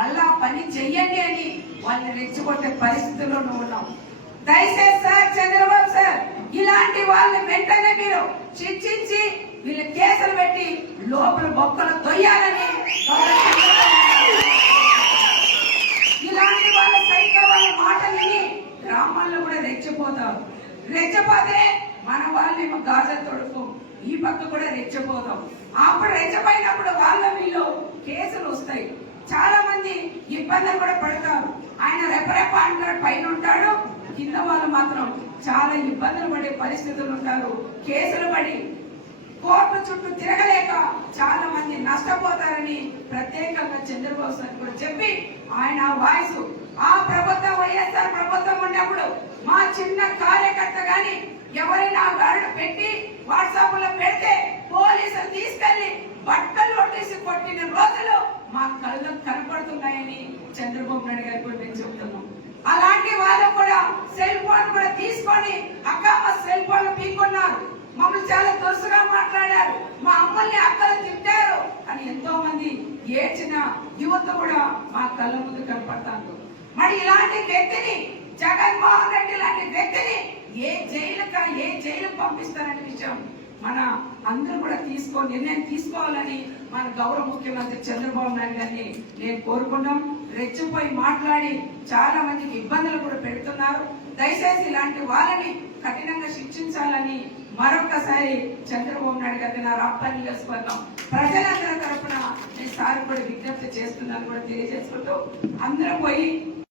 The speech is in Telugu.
మళ్ళా పని చెయ్యండి అని వాళ్ళని రెచ్చగొట్టే పరిస్థితుల్లో ఉన్నాం. దయచేసి సార్, చంద్రబాబు సార్, ఇలాంటి వాళ్ళని వెంటనే మీరు శిక్షించి వీళ్ళ కేసులు పెట్టి లోపల బొక్కలు తొయ్యాలని, ఇలాంటి వాళ్ళ సైకో వాళ్ళ మాటలు విని గ్రామాల్లో కూడా రెచ్చిపోతారు. రెచ్చపోతే మన వాళ్ళేమో గాజలు తొడుకు, ఈ పక్క కూడా రెచ్చిపోతాం. అప్పుడు రెచ్చపోయినప్పుడు వాళ్ళ వీళ్ళు కేసులు వస్తాయి. చాలా మంది ఇబ్బందులు కూడా పడతారు. ఆయన రెపరెప అంటాడు, పైన ఉంటాడు, కింద వాళ్ళు మాత్రం చాలా ఇబ్బందులు పడే పరిస్థితులు ఉంటారు. కేసులు పడి కోర్టు చుట్టూ తిరగలేక చాలా మంది నష్టపోతారని ప్రత్యేకంగా చంద్రబాబు సార్ కూడా చెప్పి ఆయన వాయిస్ ఆ ప్రభుత్వం, వైఎస్ఆర్ ప్రభుత్వం ఉన్నప్పుడు మా చిన్న కార్యకర్త గాని ఎవరైనా గాడు పెట్టి వాట్సాప్ లో పెడితే పోలీసులు తీసుకెళ్లి బట్టలు కొట్టేసి కొట్టిన రోజులు మా కళ్ళకు కనపడుతున్నాయని చంద్రబాబు నాయుడు గారు కూడా మేము చెప్తున్నాం. అలాంటి వాళ్ళు కూడా సెల్ ఫోన్ కూడా తీసుకొని అక్క మా సెల్ ఫోన్ పీకున్నారు, మమ్మల్ని చాలా దురుసుగా మాట్లాడారు, మా అమ్మల్ని అక్కలు తిట్టారు అని ఎంతో మంది ఏడ్చిన యువత కూడా మా కళ్ళ ముందు కనపడతారు. మరి ఇలాంటి వ్యక్తిని, జగన్మోహన్ రెడ్డి లాంటి వ్యక్తిని ఏ జైలుకు పంపిస్తారనే విషయం మన అందరూ కూడా నిర్ణయం తీసుకోవాలని మన గౌరవ ముఖ్యమంత్రి చంద్రబాబు నాయుడు గారిని నేను కోరుకున్నాం. రెచ్చిపోయి మాట్లాడి చాలా మందికి ఇబ్బందులు కూడా పెడుతున్నారు. దయచేసి ఇలాంటి వాళ్ళని కఠినంగా శిక్షించాలని మరొకసారి చంద్రబాబు నాయుడు గారిని నా రాప్తాడు నియోజకవర్గం ప్రజలందరి తరఫున నేను సార్ కూడా విజ్ఞప్తి చేస్తున్నాను కూడా తెలియజేసుకుంటూ అందరూ పోయి